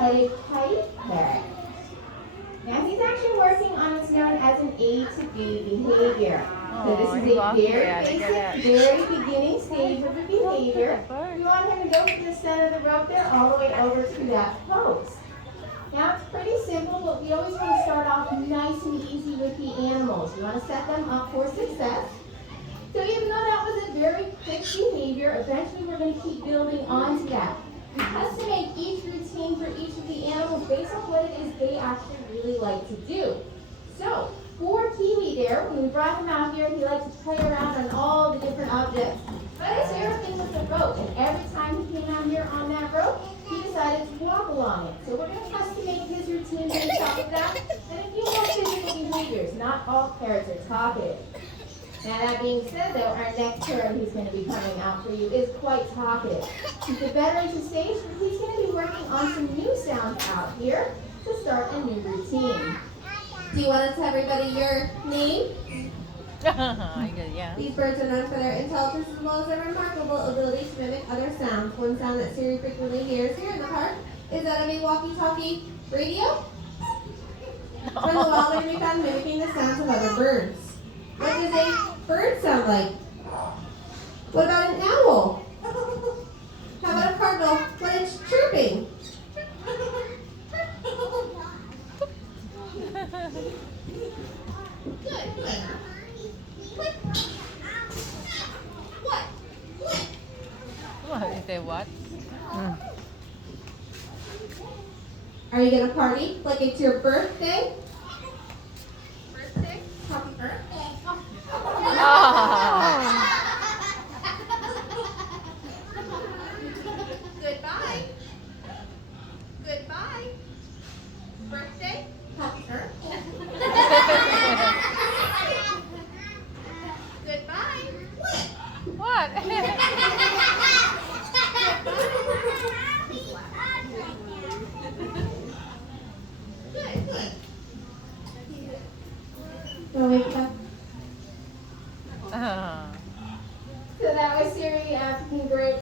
a pipe parrot. Now he's actually working on what's known as an A to B behavior. So this is a very basic, very beginning stage of the behavior. We want him to go from the center of the rope there all the way over to that post. Now it's pretty simple, but we always want to start off nice and easy with the animals. We want to set them up for success. So even though that was a very quick behavior, eventually we're going to keep building onto that. We custom-make each routine for each of the animals based on what it is they actually really like to do. So, for Kiwi there, when we brought him out here, he likes to play around on all the different objects. But his favorite thing was the rope, and every time he came out here on that rope, he decided to walk along it. So we're going to custom-make his routine based off of that, and a few more physical behaviors. Not all parrots are talkative. Now that being said though, our next parrot who's going to be coming out for you is quite talkative. He's a veteran to stage, but he's going to be working on some new sounds out here to start a new routine. Do you want to tell everybody your name? Yeah. These birds are known for their intelligence as well as their remarkable ability to mimic other sounds. One sound that Siri frequently hears here in the park is that of a walkie-talkie radio. From the wild, they're going to be found mimicking the sounds of other birds. What does a bird sound like? What about an owl? How about a cardinal when it's chirping? Good, good. What? What? Is that what? Are you going to party like it's your birthday? Birthday? Happy birthday. Goodbye. Goodbye. Birthday. Happy birthday. Goodbye. What? Good, good. Go wake up.